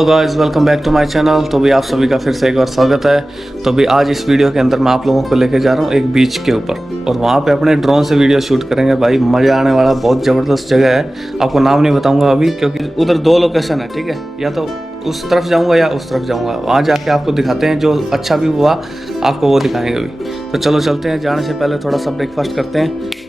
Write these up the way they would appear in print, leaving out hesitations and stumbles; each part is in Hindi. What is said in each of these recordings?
Hello guys, welcome back to my channel. तो भी आप सभी का फिर से एक बार स्वागत है। तो भी आज इस वीडियो के अंदर मैं आप लोगों को लेके जा रहा हूँ एक बीच के ऊपर, और वहाँ पे अपने ड्रोन से वीडियो शूट करेंगे। भाई मज़ा आने वाला, बहुत ज़बरदस्त जगह है। आपको नाम नहीं बताऊँगा अभी, क्योंकि उधर दो लोकेशन है, ठीक है। या तो उस तरफ जाऊँगा या उस तरफ जाऊँगा। वहाँ जाके आपको दिखाते हैं, जो अच्छा भी हुआ आपको वो दिखाएंगे अभी। तो चलो चलते हैं। जाने से पहले थोड़ा सा ब्रेकफास्ट करते हैं।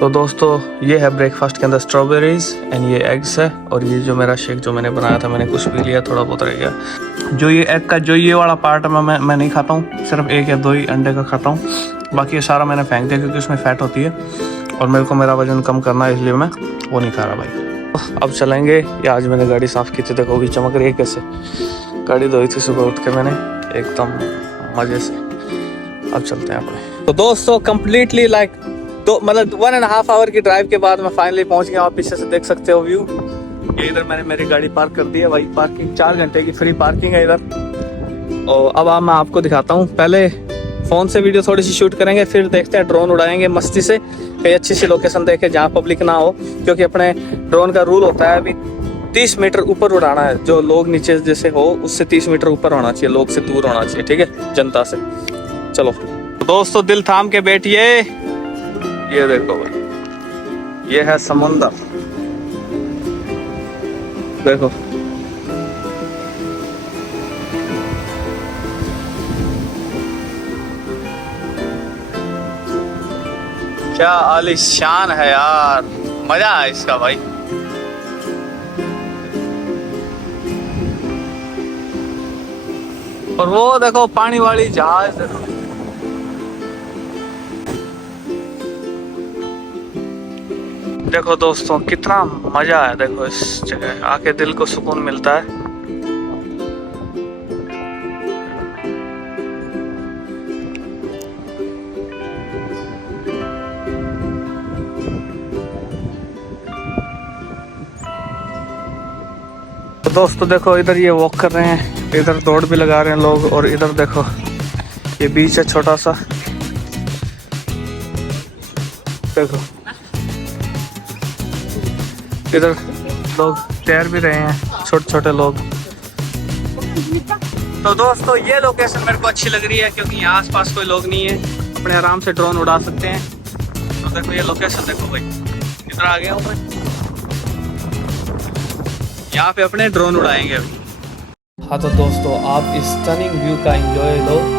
तो दोस्तों, ये है ब्रेकफास्ट के अंदर स्ट्रॉबेरीज एंड ये एग्स है, और ये जो मेरा शेक जो मैंने बनाया था, मैंने कुछ भी लिया, थोड़ा बहुत रह गया। जो ये एग का जो ये वाला पार्ट है मैं नहीं खाता हूँ, सिर्फ एक या दो ही अंडे का खाता हूँ। बाकी ये सारा मैंने फेंक दिया क्योंकि उसमें फैट होती है, और मेरे को मेरा वजन कम करना है, इसलिए मैं वो नहीं खा रहा भाई। अब चलेंगे। ये आज मैंने गाड़ी साफ़ की थी, देखो भी चमक रही है कैसे। गाड़ी धोई थी सुबह उठ के मैंने, एकदम मज़े से। अब चलते हैं अपने। तो दोस्तों, कम्प्लीटली लाइक तो मतलब 1.5 आवर की ड्राइव के बाद मैं फाइनली पहुंच गया। आप पीछे से देख सकते हो व्यू। ये इधर मैंने मेरी गाड़ी पार्क कर दी है भाई। पार्किंग 4 घंटे की फ्री पार्किंग है इधर। और अब मैं आपको दिखाता हूँ। पहले फ़ोन से वीडियो थोड़ी सी शूट करेंगे, फिर देखते हैं ड्रोन उड़ाएंगे मस्ती से। कहीं अच्छी सी लोकेशन देखे जहाँ पब्लिक ना हो, क्योंकि अपने ड्रोन का रूल होता है अभी 30 मीटर ऊपर उड़ाना है। जो लोग नीचे जैसे हो उससे 30 मीटर ऊपर होना चाहिए, लोग से दूर होना चाहिए, ठीक है, जनता से। चलो दोस्तों, दिल थाम के बैठिए। ये देखो भाई, ये है समुंदर, देखो। क्या आलीशान है यार, मजा है इसका भाई। और वो देखो पानी वाली जहाज, देखो। देखो दोस्तों, कितना मजा है, देखो इस जगह आके दिल को सुकून मिलता है। तो दोस्तों देखो, इधर ये वॉक कर रहे हैं, इधर दौड़ भी लगा रहे हैं लोग, और इधर देखो ये बीच है छोटा सा, देखो। इधर लोग तैर भी रहे हैं, छोटे छोटे लोग। तो दोस्तों, ये लोकेशन मेरे को अच्छी लग रही है, क्योंकि यहाँ आसपास कोई लोग नहीं है, अपने आराम से ड्रोन उड़ा सकते हैं। तो देखो ये लोकेशन देखो भाई, इधर आ गया हूँ मैं। यहाँ पे अपने ड्रोन उड़ाएंगे अभी। हाँ तो दोस्तों, आप इस स्टनिंग व्यू का एंजॉय लो।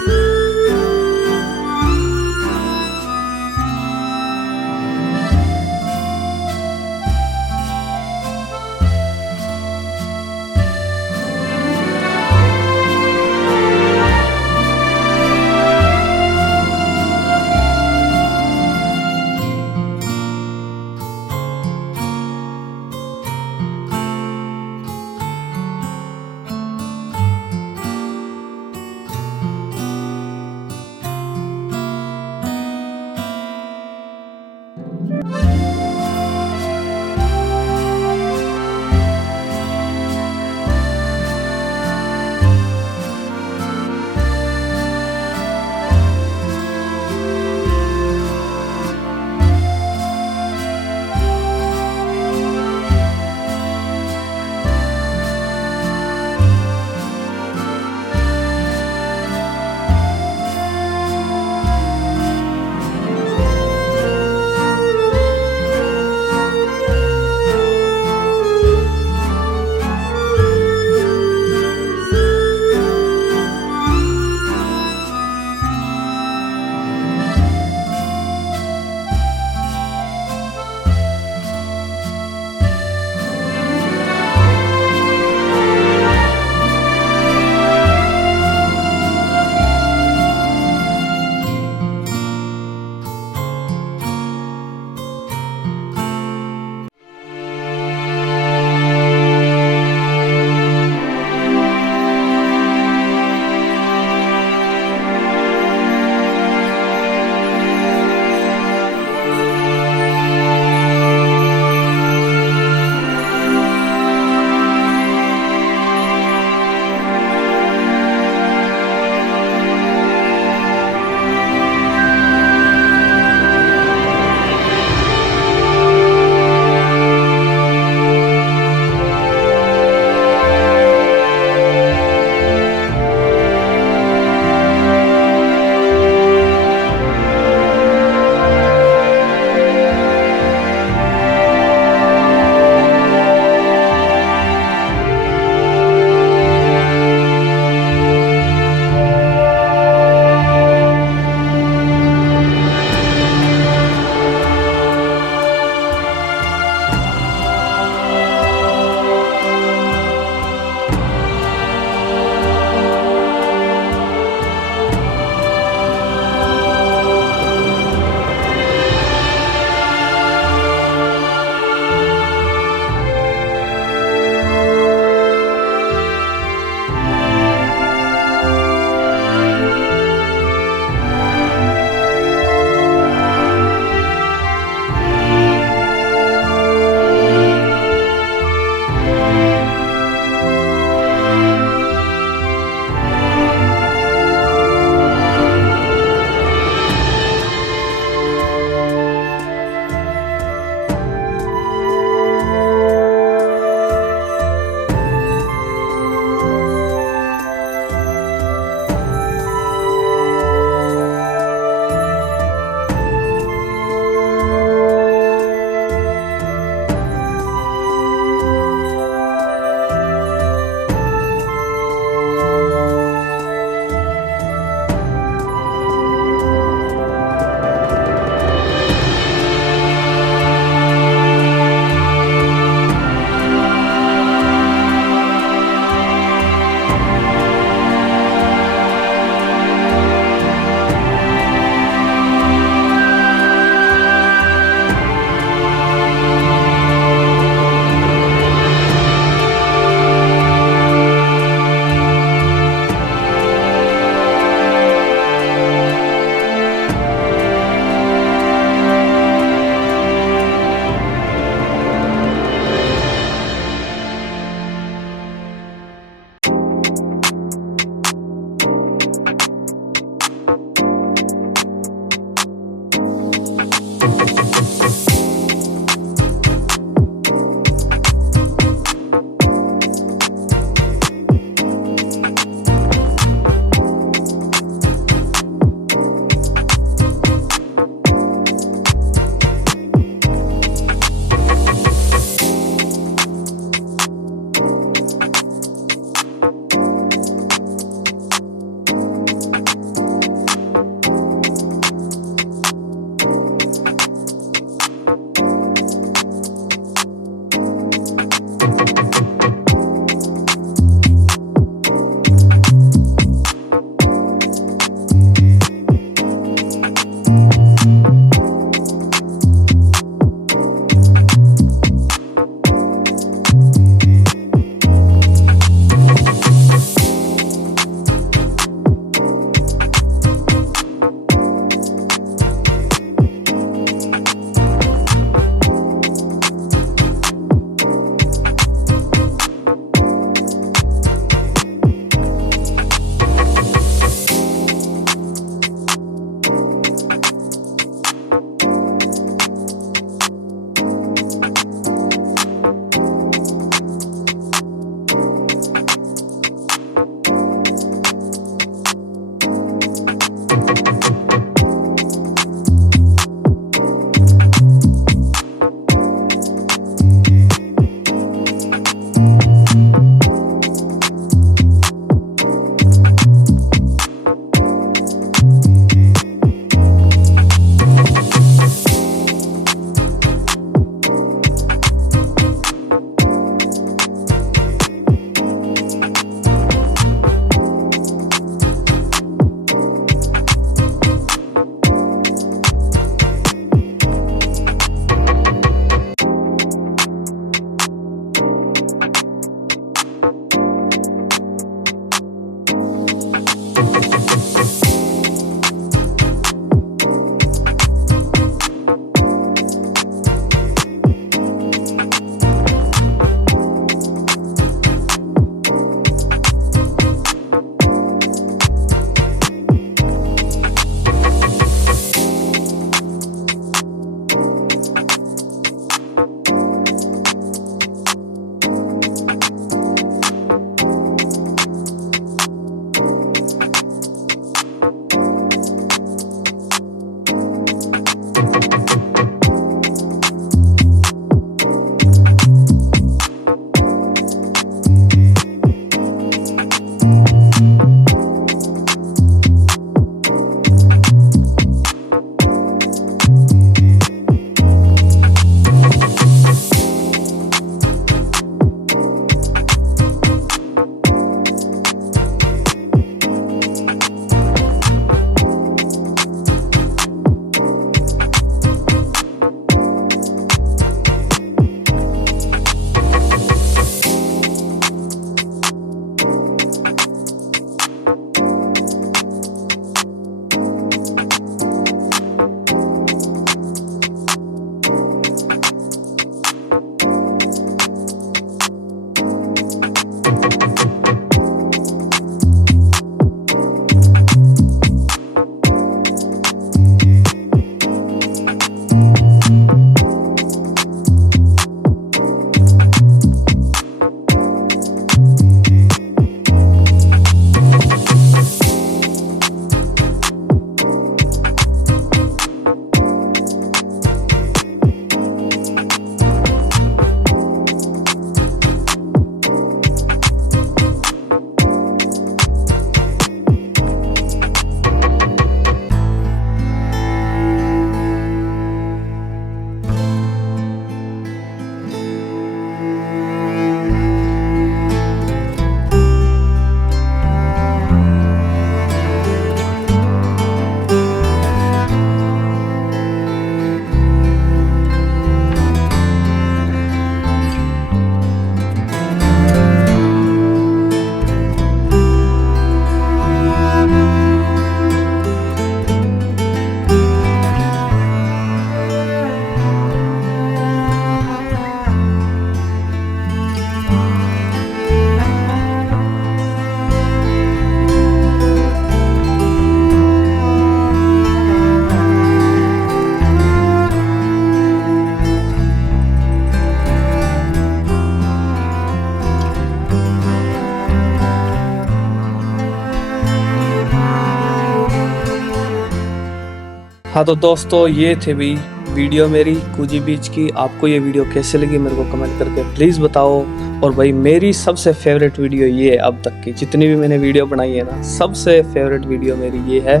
हाँ तो दोस्तों ये थे भी वीडियो मेरी कूजी बीच की। आपको ये वीडियो कैसे लगी मेरे को कमेंट करके प्लीज़ बताओ। और भाई मेरी सबसे फेवरेट वीडियो ये है, अब तक की जितनी भी मैंने वीडियो बनाई है ना, सबसे फेवरेट वीडियो मेरी ये है।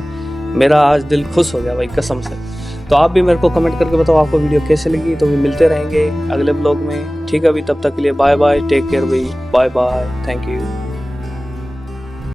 मेरा आज दिल खुश हो गया भाई कसम से। तो आप भी मेरे को कमेंट करके बताओ आपको वीडियो कैसे लगी। तो भी मिलते रहेंगे अगले ब्लॉग में, ठीक है। अभी तब तक के लिए बाय बाय, टेक केयर भाई, बाय बाय, थैंक यू।